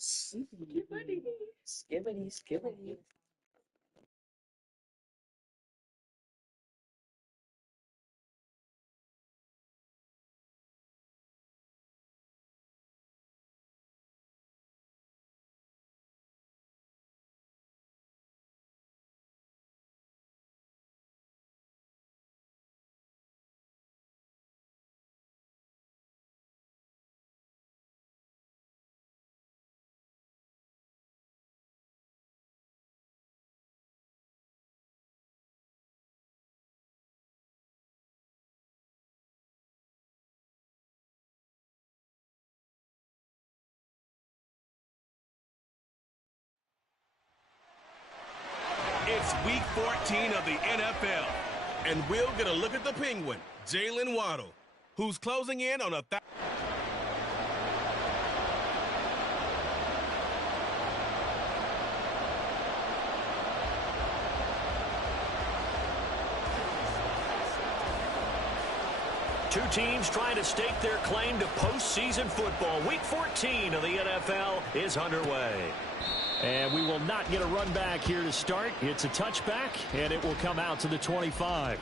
Skibbity, skibbity, skibbity. It's week 14 of the NFL, and we'll get a look at the Penguin, Jalen Waddle, who's closing in on 1,000. Two teams trying to stake their claim to postseason football. Week 14 of the NFL is underway. And we will not get a run back here to start. It's a touchback, and it will come out to the 25.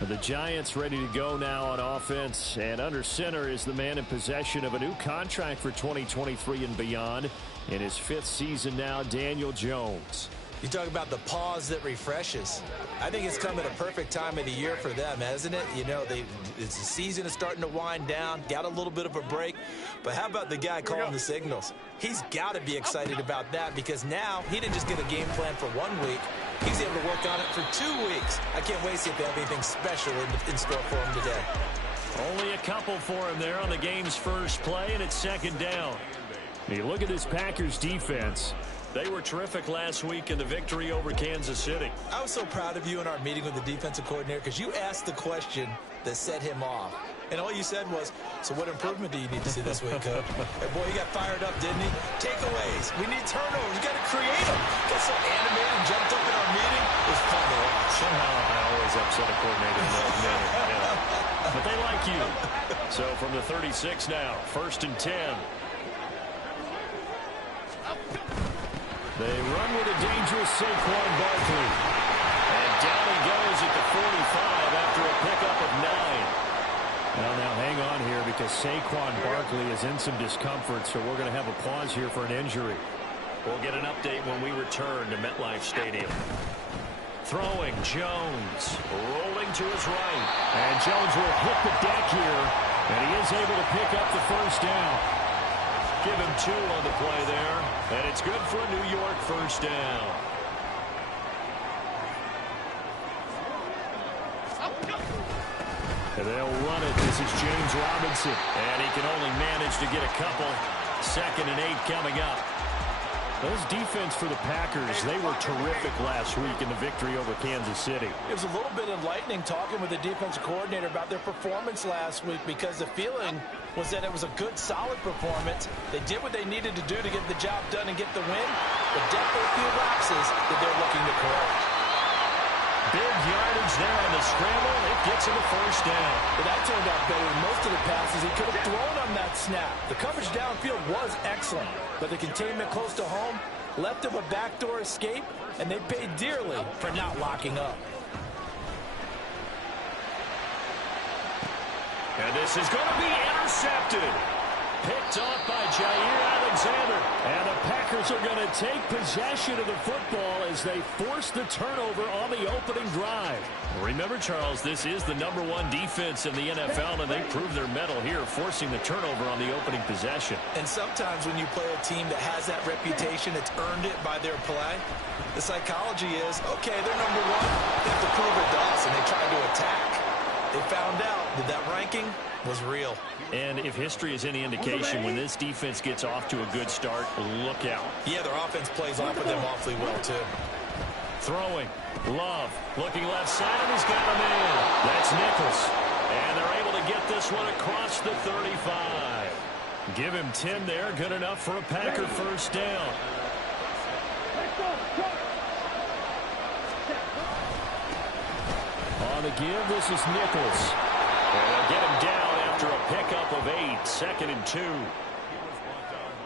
The Giants ready to go now on offense, and under center is the man in possession of a new contract for 2023 and beyond. In his 5th season now, Daniel Jones. You talk about the pause that refreshes. I think it's come at a perfect time of the year for them, hasn't it? You know, the season is starting to wind down, got a little bit of a break. But how about the guy calling the signals? He's got to be excited about that because now he didn't just get a game plan for 1 week. He's able to work on it for 2 weeks. I can't wait to see if they have anything special in store for him today. Only a couple for him there on the game's first play, and it's 2nd down. You look at this Packers defense. They were terrific last week in the victory over Kansas City. I was so proud of you in our meeting with the defensive coordinator because you asked the question that set him off. And all you said was, so what improvement do you need to see this week, Coach? And boy, he got fired up, didn't he? Takeaways. We need turnovers. We got to create them. Got so animated and jumped up in our meeting. It was fun to watch. Somehow I always upset a coordinator in that manner. Yeah. But they like you. So from the 36 now, 1st and 10. They run with a dangerous Saquon Barkley. And down he goes at the 45 after a pickup of 9. Well, now hang on here because Saquon Barkley is in some discomfort, so we're going to have a pause here for an injury. We'll get an update when we return to MetLife Stadium. Throwing, Jones, rolling to his right. And Jones will hit the deck here, and he is able to pick up the 1st down. Give him 2 on the play there, and it's good for a New York 1st down. And they'll run it. This is James Robinson, and he can only manage to get a couple. 2nd and 8 coming up. Those defense for the Packers, they were terrific last week in the victory over Kansas City. It was a little bit enlightening talking with the defensive coordinator about their performance last week because the feeling was that it was a good, solid performance. They did what they needed to do to get the job done and get the win, but definitely a few lapses that they're looking to correct. Big yardage there on the scramble. It gets him a 1st down. But that turned out better than most of the passes he could have thrown on that snap. The coverage downfield was excellent, but the containment close to home left him a backdoor escape, and they paid dearly for not locking up. And this is going to be intercepted. Picked off by Jair Alexander. And the Packers are going to take possession of the football as they force the turnover on the opening drive. Remember, Charles, this is the #1 defense in the NFL, and they proved their mettle here, forcing the turnover on the opening possession. And sometimes when you play a team that has that reputation, it's earned it by their play. The psychology is, okay, they're #1. They have to prove it to us, and they try to attack. They found out that that ranking was real. And if history is any indication, when this defense gets off to a good start, look out. Yeah, their offense plays off of them awfully well, too. Throwing. Love. Looking left side, and he's got him in. That's Nichols. And they're able to get this one across the 35. Give him 10 there. Good enough for a Packer 1st down. On the give, this is Nichols. And they'll get him down after a pickup of 8. 2nd and 2.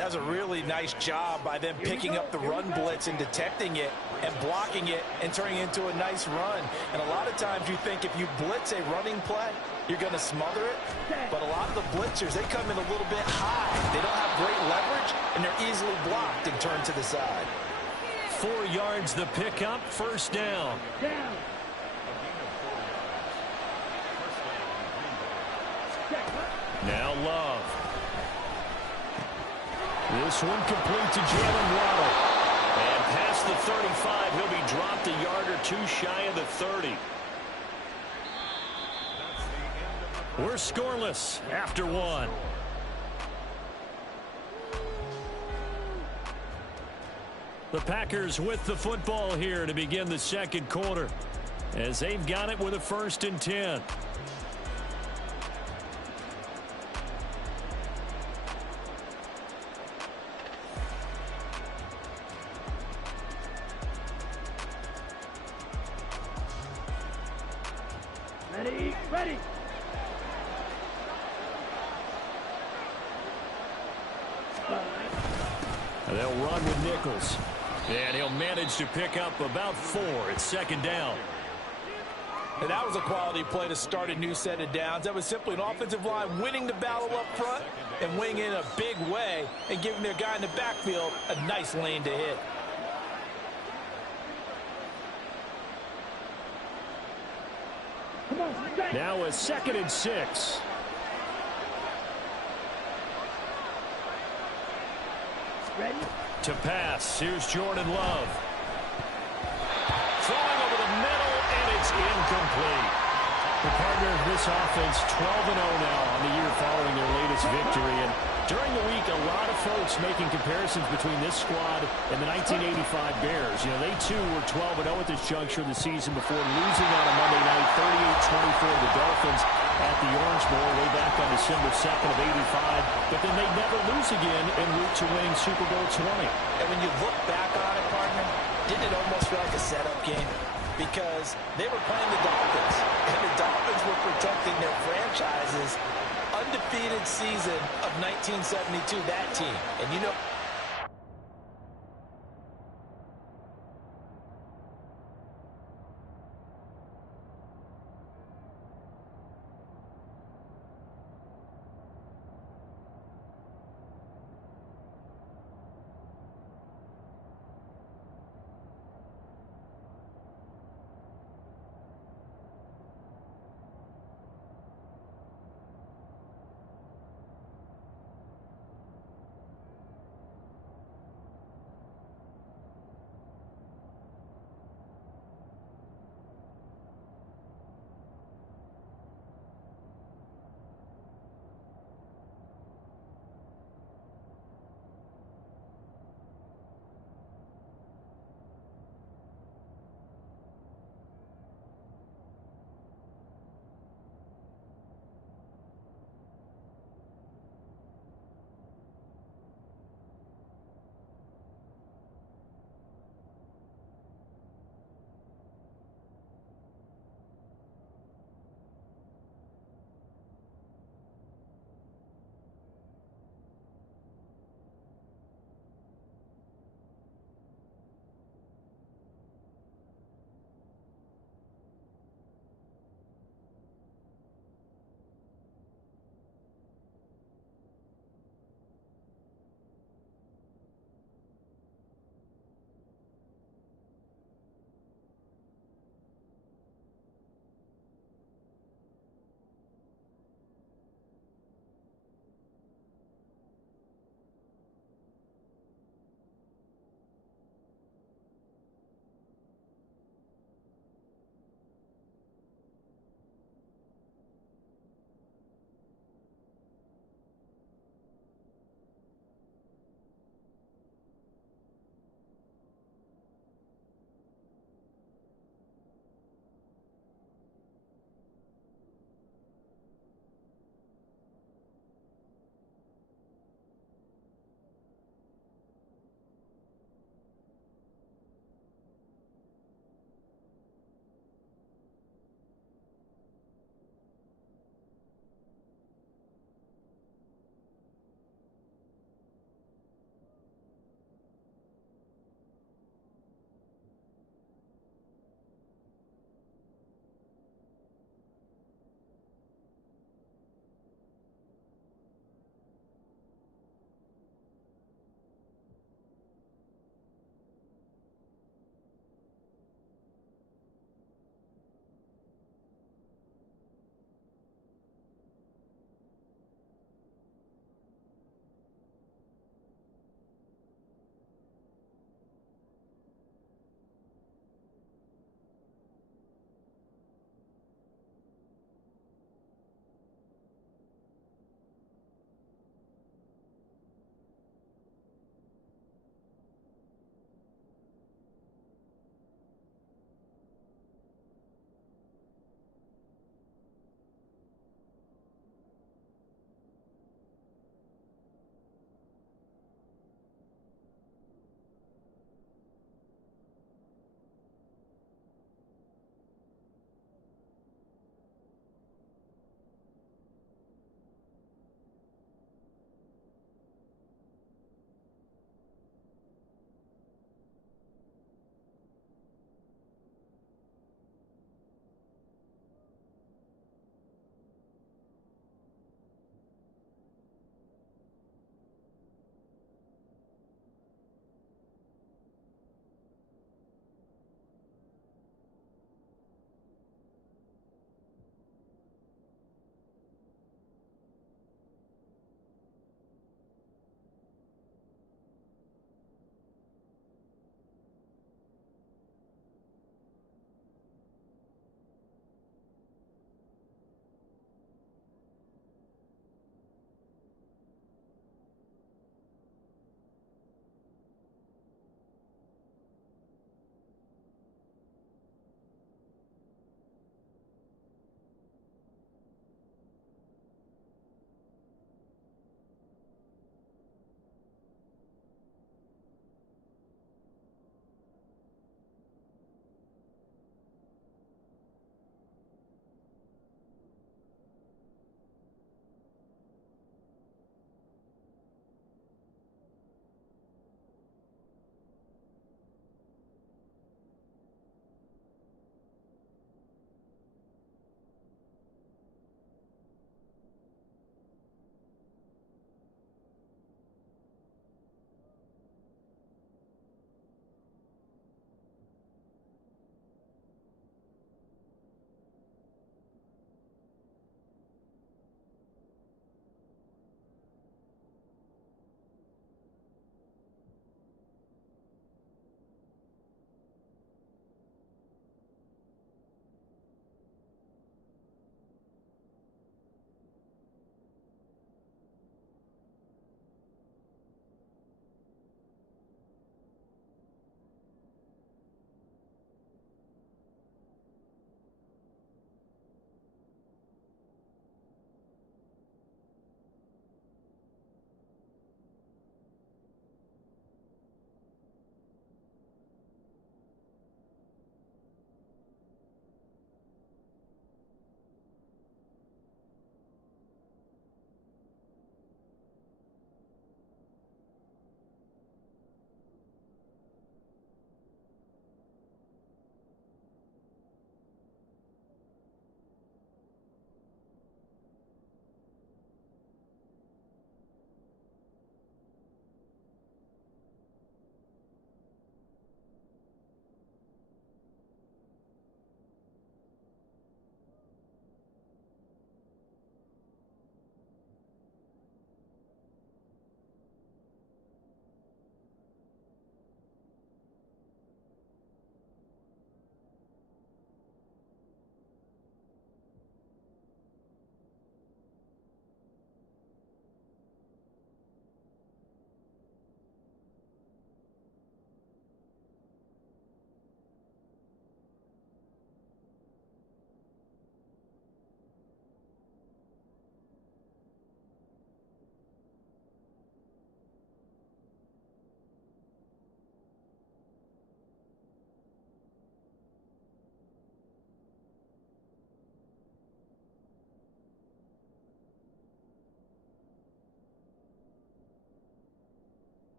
That's a really nice job by them picking up the run blitz and detecting it and blocking it and turning it into a nice run. And a lot of times you think if you blitz a running play, you're going to smother it. But a lot of the blitzers, they come in a little bit high. They don't have great leverage, and they're easily blocked and turned to the side. 4 yards the pickup, first down. Now Love. This one complete to Jalen Waddle. And past the 35, he'll be dropped a yard or two shy of the 30. We're scoreless after 1. The Packers with the football here to begin the second quarter, as they've got it with a 1st and 10. Ready. And they'll run with Nichols. And he'll manage to pick up about 4. It's 2nd down. And that was a quality play to start a new set of downs. That was simply an offensive line winning the battle up front and winning in a big way and giving their guy in the backfield a nice lane to hit. Now a 2nd and 6. Ready? To pass. Here's Jordan Love. Throwing over the middle, and it's incomplete. The partner of this offense, 12-0 now on the year following their latest victory. And during the week, a lot of folks making comparisons between this squad and the 1985 Bears. You know, they too were 12-0 at this juncture of the season before losing on a Monday night, 38-24 to the Dolphins at the Orange Bowl way back on December 2nd of 85. But then they never lose again en route to winning Super Bowl 20. And when you look back on it, partner, didn't it almost feel like a setup game? Because they were playing the Dolphins, and the Dolphins were protecting their franchise's undefeated season of 1972, that team. And you know,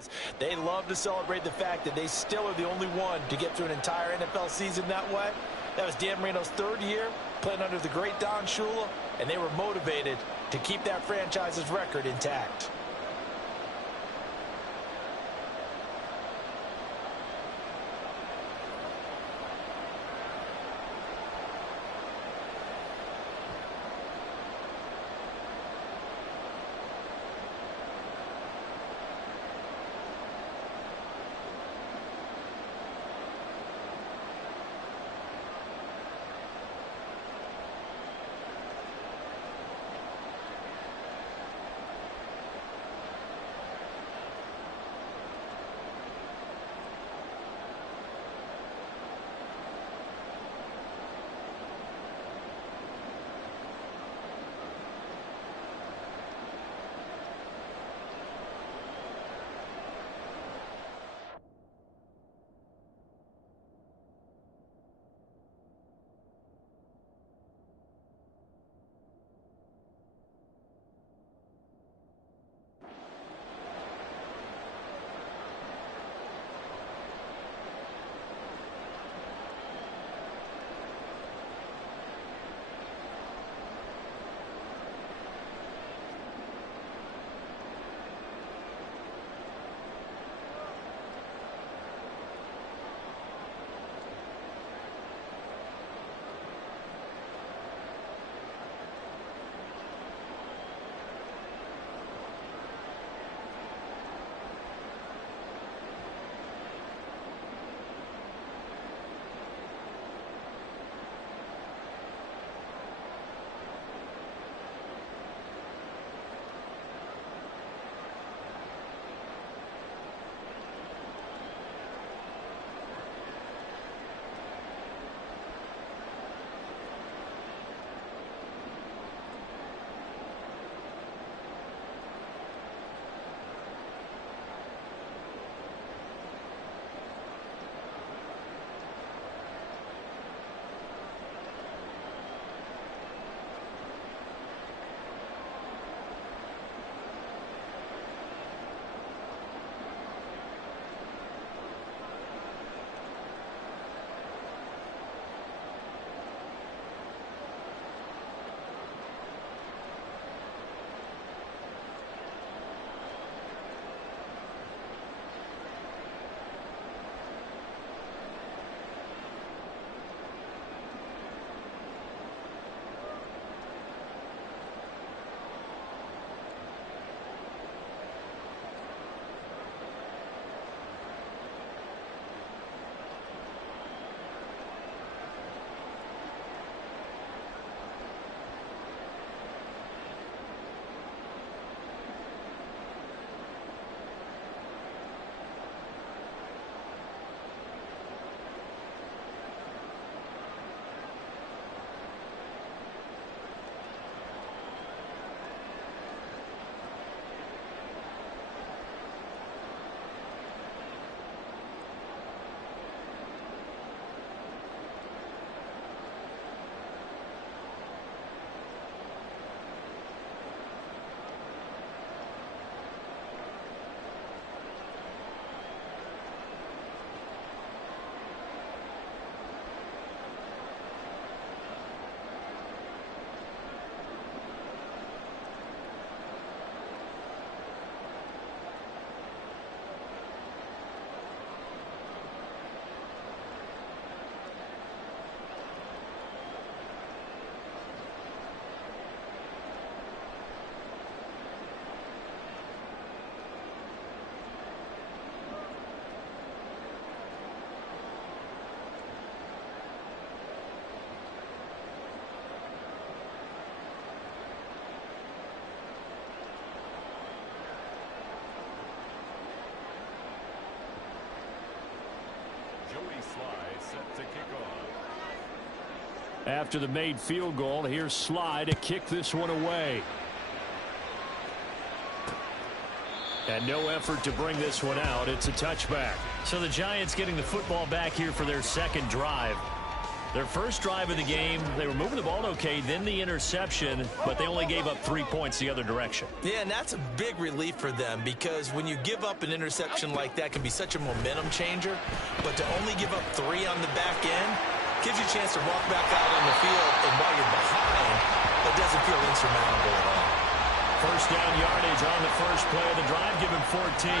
was. They love to celebrate the fact that they still are the only one to get through an entire NFL season that way. That was Dan Marino's third year playing under the great Don Shula, and they were motivated to keep that franchise's record intact. Set to kick off. After the made field goal, here's Sly to kick this one away. And no effort to bring this one out. It's a touchback. So the Giants getting the football back here for their second drive. Their first drive of the game, they were moving the ball okay, then the interception, but they only gave up 3 points the other direction. Yeah, and that's a big relief for them because when you give up an interception like that, it can be such a momentum changer. But to only give up 3 on the back end gives you a chance to walk back out on the field, and while you're behind, it doesn't feel insurmountable at all. First down yardage on the first play of the drive, give him 14.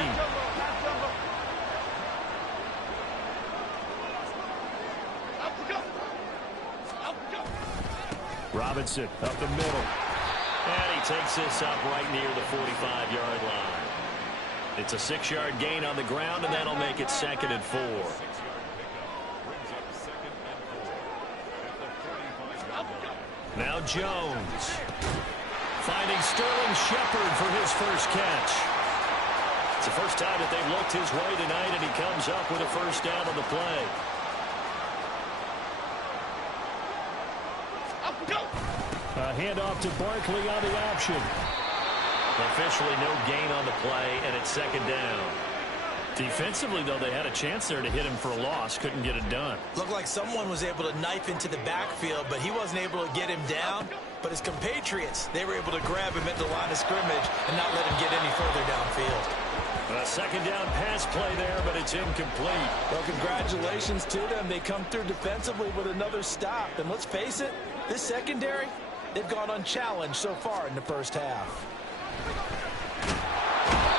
Robinson up the middle. And he takes this up right near the 45-yard line. It's a 6-yard gain on the ground, and that'll make it 2nd and 4. Now Jones. Finding Sterling Shepard for his first catch. It's the first time that they've looked his way tonight, and he comes up with a first down on the play. A handoff to Barkley on the option. Officially no gain on the play, and it's 2nd down. Defensively, though, they had a chance there to hit him for a loss. Couldn't get it done. Looked like someone was able to knife into the backfield, but he wasn't able to get him down. But his compatriots, they were able to grab him at the line of scrimmage and not let him get any further downfield. A 2nd down pass play there, but it's incomplete. Well, congratulations to them. They come through defensively with another stop. And let's face it, this secondary, they've gone unchallenged so far in the first half.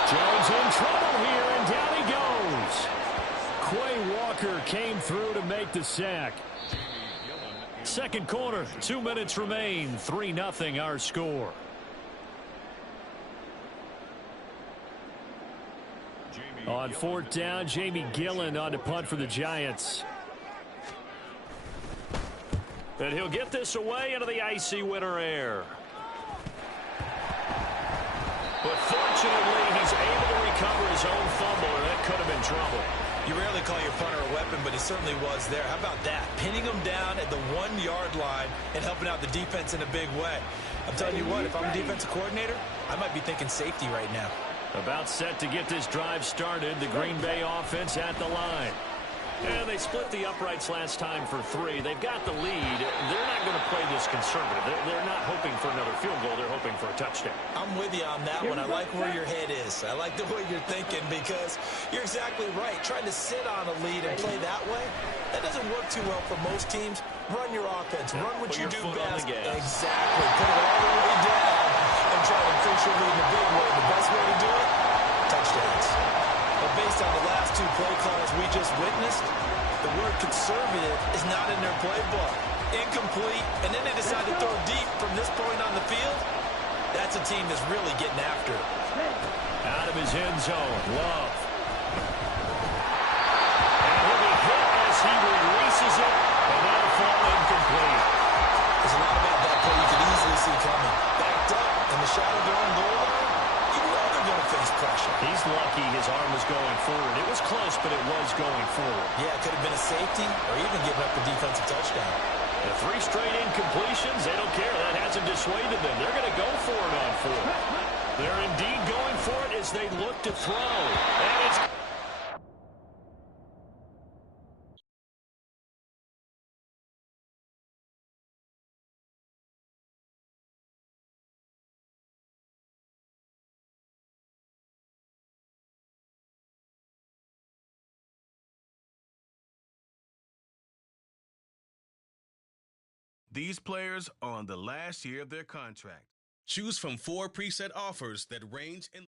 Jones in trouble here, and down he goes. Quay Walker came through to make the sack. Second quarter, 2 minutes remain. 3-0 our score. On 4th down, Jamie Gillen on to punt for the Giants. And he'll get this away into the icy winter air. But fortunately, he's able to recover his own fumble, or that could have been trouble. You rarely call your punter a weapon, but he certainly was there. How about that? Pinning him down at the 1-yard line and helping out the defense in a big way. I'm telling you what, if I'm a defensive coordinator, I might be thinking safety right now. About set to get this drive started, the Green Bay offense at the line. And they split the uprights last time for 3. They've got the lead. They're not going to play this conservative. They're not hoping for another field goal. They're hoping for a touchdown. I'm with you on that one. I like where your head is. I like the way you're thinking because you're exactly right. Trying to sit on a lead and play that way, that doesn't work too well for most teams. Run your offense. Run what you do best. Exactly. Put it all the way down and try to increase your lead in a big way. The best way to do it, touchdowns. But based on the last 2 play calls we just witnessed, the word conservative is not in their playbook. Incomplete, and then they decide to throw deep from this point on the field. That's a team that's really getting after it. Out of his end zone, Love. And he'll be hit as he releases it, and that'll fall incomplete. There's a lot about that play you could easily see coming. Backed up in the shadow of their own goal line. You know they're going to face pressure. He's lucky his arm was going forward. It was close, but it was going forward. Yeah, it could have been a safety or even giving up a defensive touchdown. The 3 straight incompletions, they don't care. That hasn't dissuaded them. They're going to go for it on 4th. They're indeed going for it as they look to throw. And it's... These players are on the last year of their contract. Choose from 4 preset offers that range in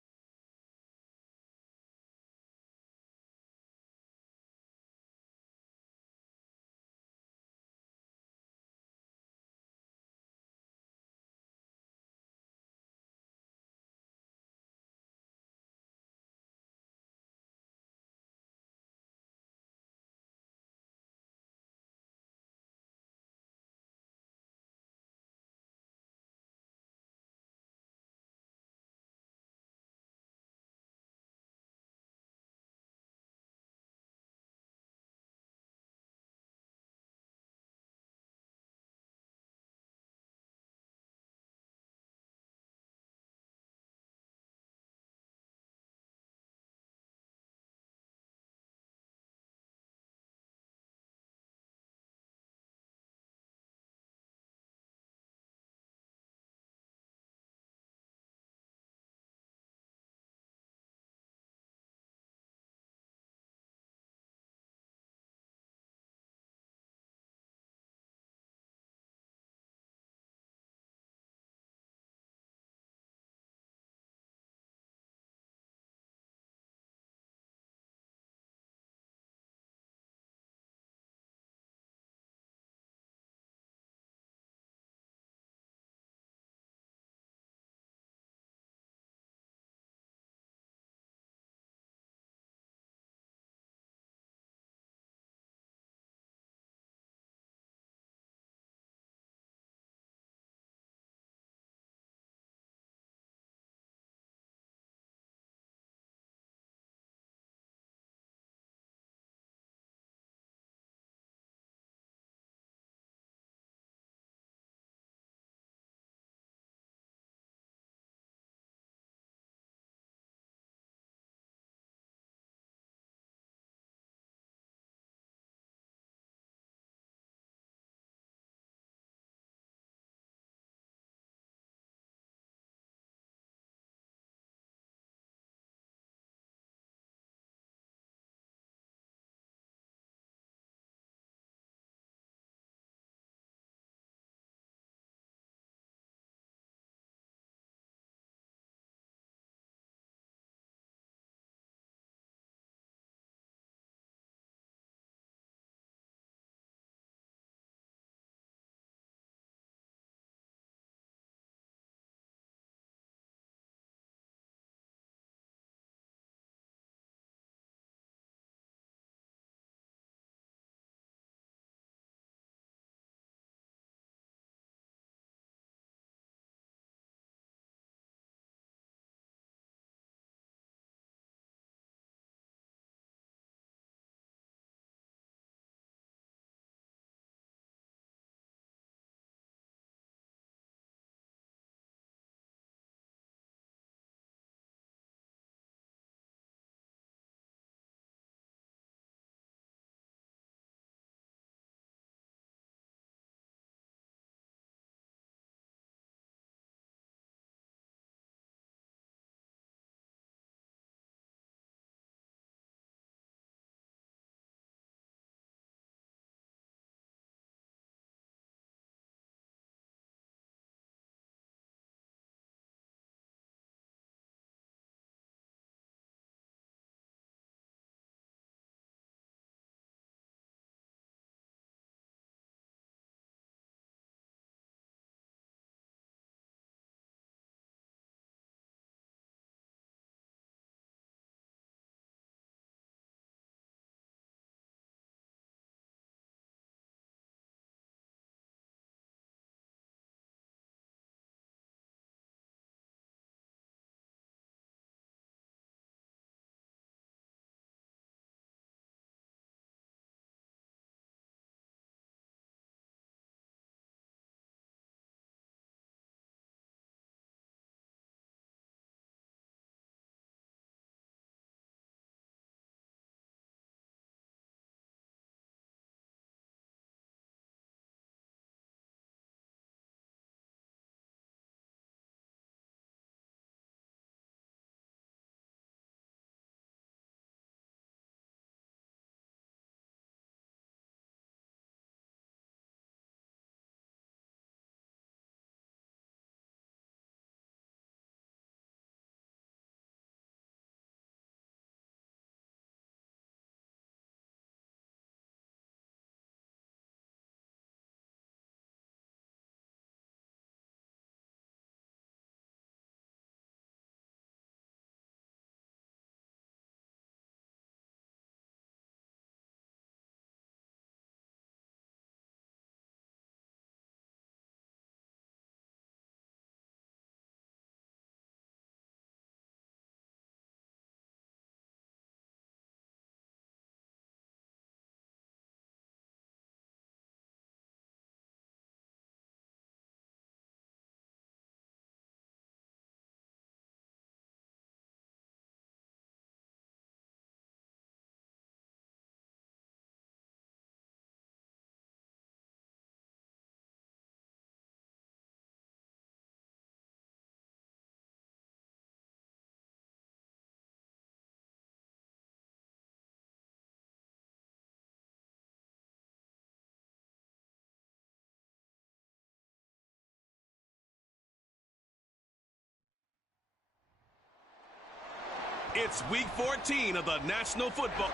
It's Week 14 of the National Football.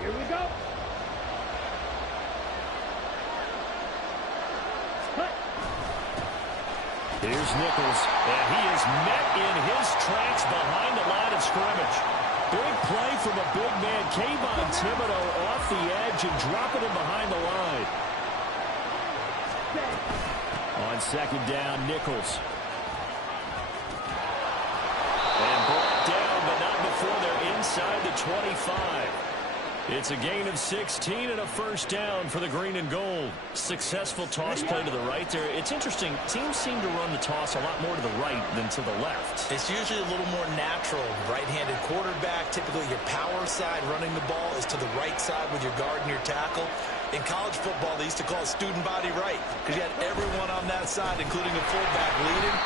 Here we go. Cut. Here's Nichols, and he is met in his tracks behind the line of scrimmage. Big play from a big man. Kayvon Thibodeau off the edge and dropping him behind the line. On second down, Nichols. And brought down, but not before they're inside the 25. It's a gain of 16 and a first down for the green and gold. Successful toss play to the right there. It's interesting. Teams seem to run the toss a lot more to the right than to the left. It's usually a little more natural. Right-handed quarterback, typically your power side running the ball is to the right side with your guard and your tackle. In college football, they used to call it student body right because you had everyone on that side, including a fullback leading.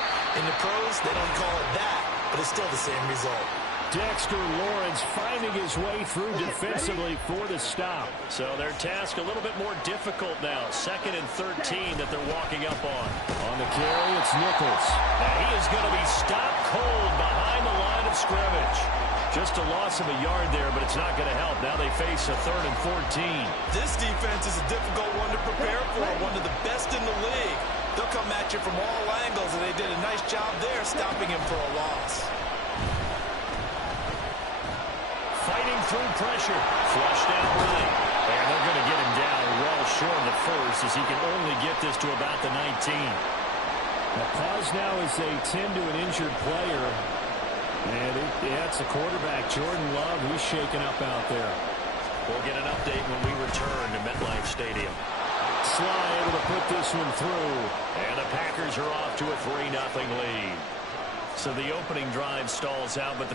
In the pros, they don't call it that, but it's still the same result. Dexter Lawrence finding his way through defensively for the stop. So their task a little bit more difficult now. 2nd and 13 that they're walking up on. On the carry, it's Nichols. And he is going to be stopped cold behind the line of scrimmage. Just a loss of a yard there, but it's not going to help. Now they face a 3rd and 14. This defense is a difficult one to prepare for, one of the best in the league. They'll come at you from all angles, and they did a nice job there stopping him for a loss. Fighting through pressure. Flushed out right. And they're going to get him down well short of the first as he can only get this to about the 19. The pause now as they tend to an injured player. And it's the quarterback, Jordan Love, who's shaken up out there. We'll get an update when we return to MetLife Stadium. Sly able to put this one through. And the Packers are off to a 3-0 lead. So the opening drive stalls out, but the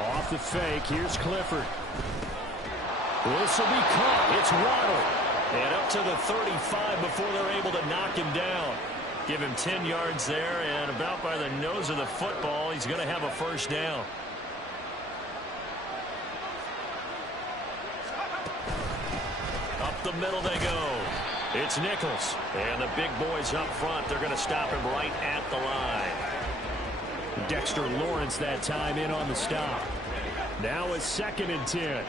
off the fake, here's Clifford. This will be caught. It's Waddle. And up to the 35 before they're able to knock him down. Give him 10 yards there, and about by the nose of the football, he's going to have a first down. Up the middle they go. It's Nichols. And the big boys up front, they're going to stop him right at the line. Dexter Lawrence that time in on the stop. Now it's 2nd and 10.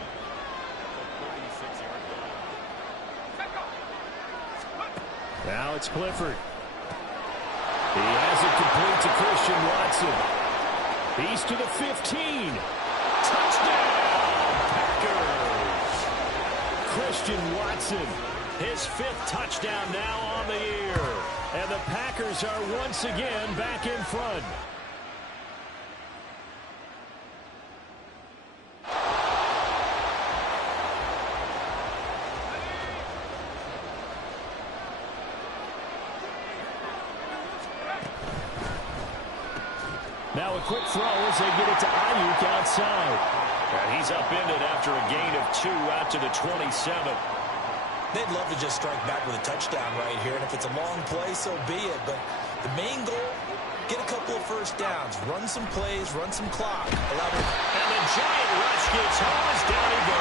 Now it's Clifford. He has it complete to Christian Watson. He's to the 15. Touchdown, Packers. Christian Watson, his 5th touchdown now on the year. And the Packers are once again back in front. Now a quick throw as they get it to Ayuk outside. And he's upended after a gain of 2 out to the 27. They'd love to just strike back with a touchdown right here, and if it's a long play, so be it. But the main goal, get a couple of first downs, run some plays, run some clock. And the giant rush gets home as down he goes.